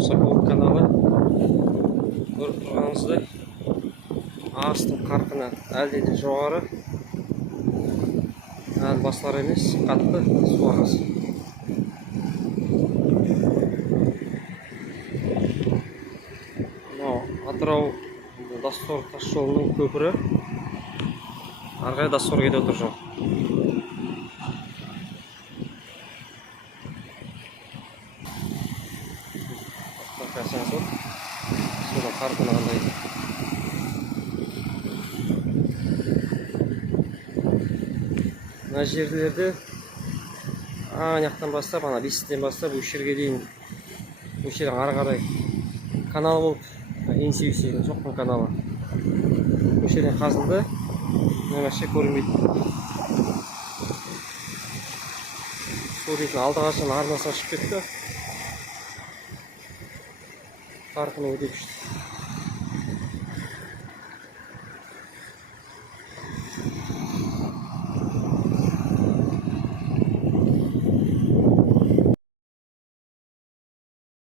Соколок каналы. Көріп тұрғаныңыздай ағыстың қарқыны әлде де жоғары. Әлі басылар емес, қатты су ағысы. Атырау Дастор тас жолының көпірі. Арғай Дастор кетіп отыр жол. Суда қарқыны қандай. Мына жерлерді аяқтан бастап, ана бесіктен бастап осы жерге дейін, осы жерден ары қарай канал болып, еңсеусеген жоқтың каналы. Осы жерден қазылды, вообще көрінбейді. Су дейтін алды қашан арнасына шығып кетті. Қарқыны өте күшті.